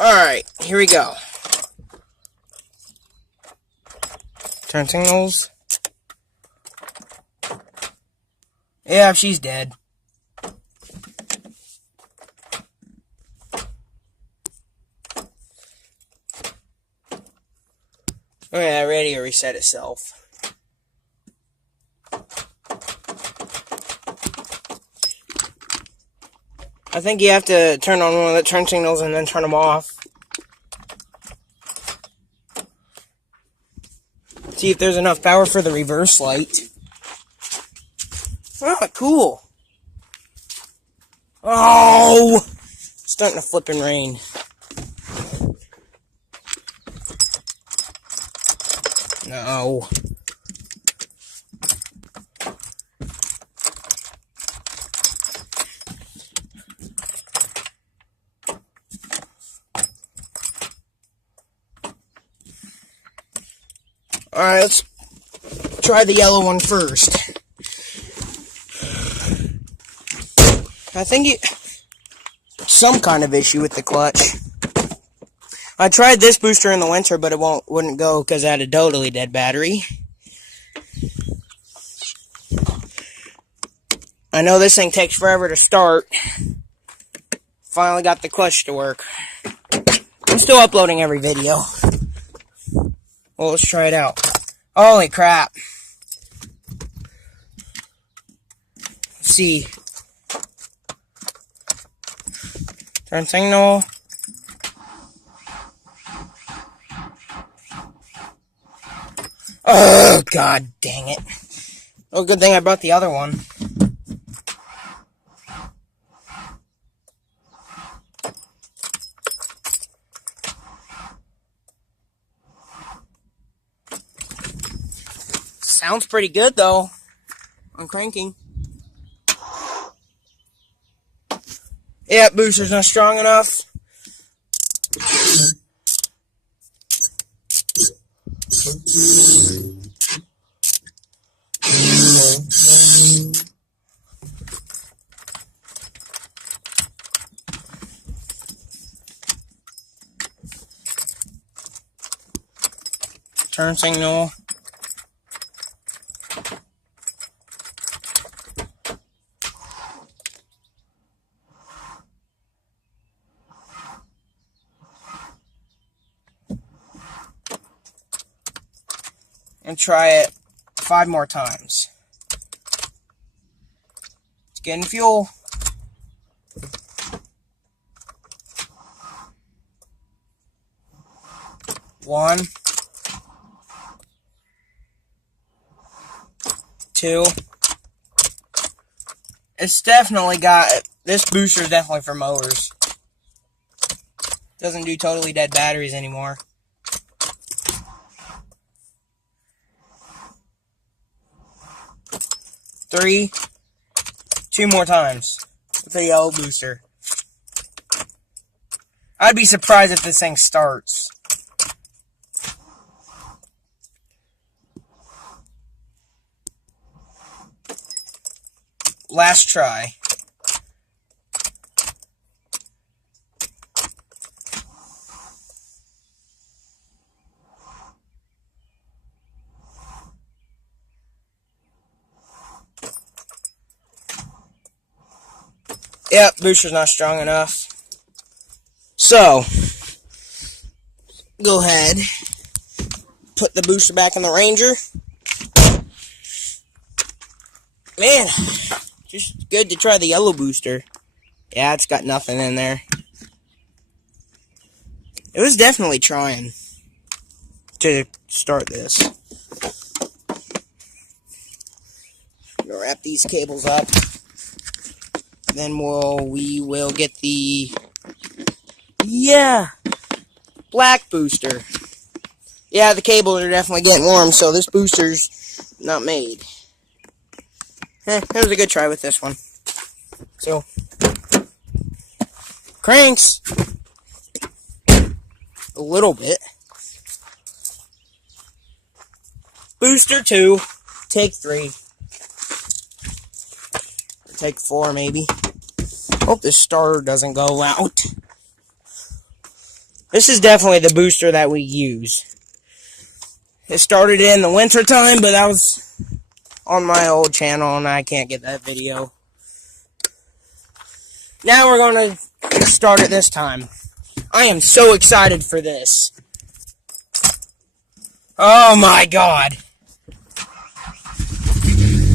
Alright, here we go. Turn signals. Yeah, she's dead. Oh yeah, radio reset itself. I think you have to turn on one of the turn signals and then turn them off. See if there's enough power for the reverse light. Oh, cool. Oh! It's starting to flip and rain. No. Alright, let's try the yellow one first. I think some kind of issue with the clutch. I tried this booster in the winter, but it wouldn't go because it had a totally dead battery. I know this thing takes forever to start. Finally got the clutch to work. I'm still uploading every video. Well, let's try it out. Holy crap. Let's see. Turn signal. Oh, god dang it. Oh, good thing I brought the other one. Sounds pretty good, though. I'm cranking. Yeah, booster's not strong enough. Turn signal. And try it 5 more times. It's getting fuel. One, 2. It's definitely got, this booster is definitely for mowers. Doesn't do totally dead batteries anymore. 3, 2 more times with a yellow booster. I'd be surprised if this thing starts. Last try. Yep, booster's not strong enough. So, go ahead, put the booster back in the Ranger. Man, just good to try the yellow booster. Yeah, it's got nothing in there. It was definitely trying to start this. Gonna wrap these cables up. Then we will get the black booster. Yeah, the cables are definitely getting warm, so this booster's not made. It was a good try with this one. So, cranks a little bit. Booster 2, take 3. Take 4 maybe. Hope this starter doesn't go out. This is definitely the booster that we use. It started in the winter time, but that was on my old channel, and I can't get that video. Now we're going to start it this time. I am so excited for this. Oh my god.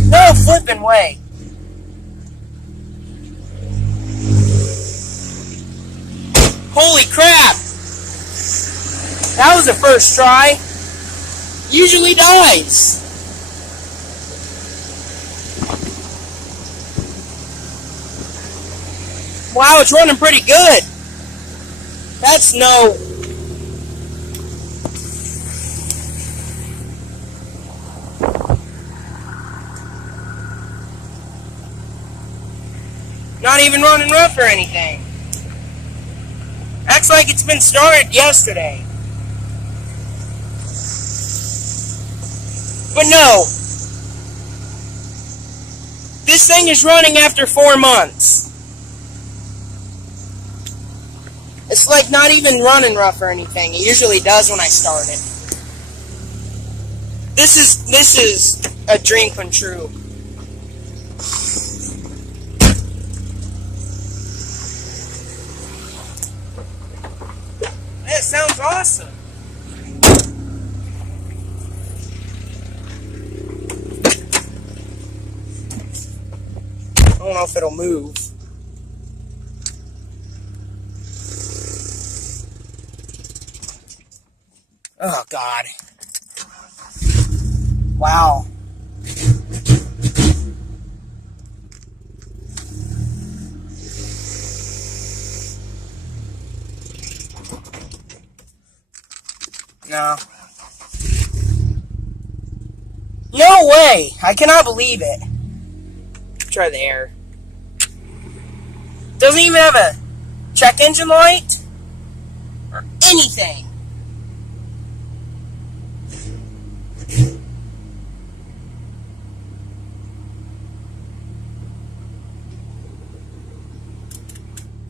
No flipping way. Holy crap. That was the first try. Usually dies. Wow, it's running pretty good. That's no... Not even running rough or anything. Acts like it's been started yesterday. But no. This thing is running after 4 months. It's like not even running rough or anything. It usually does when I start it. This is a dream come true. It sounds awesome. I don't know if it'll move. Oh, God. Wow. No. No way! I cannot believe it. Try the air. Doesn't even have a check engine light or anything.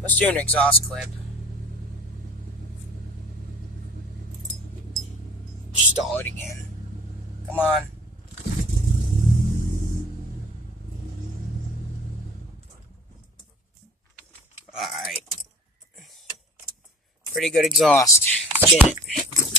Let's do an exhaust clip. Stall it again. Come on. Alright. Pretty good exhaust. Let's get it.